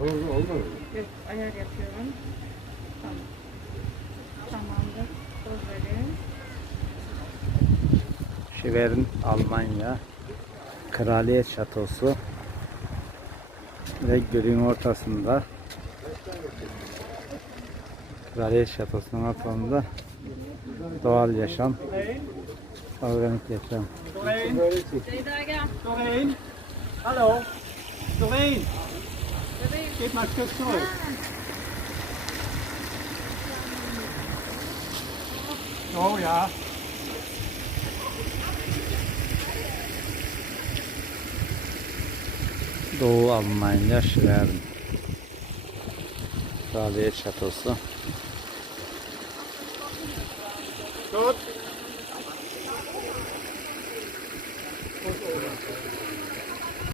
Oldu oldu. Yok, ayar yapıyorum. Tamam. Tamamdır. Poz verin. Şiverin Almanya Kraliyet Şatosu ve gölün ortasında Kraliyet Şatosu'nun ortasında doğal yaşam organik yaşam gel. Doreen? Hallo? Doreen? jednak przez środek. No ja. Doğu Almanya Şilerin Kraliyet Şatosu Tut. Tut.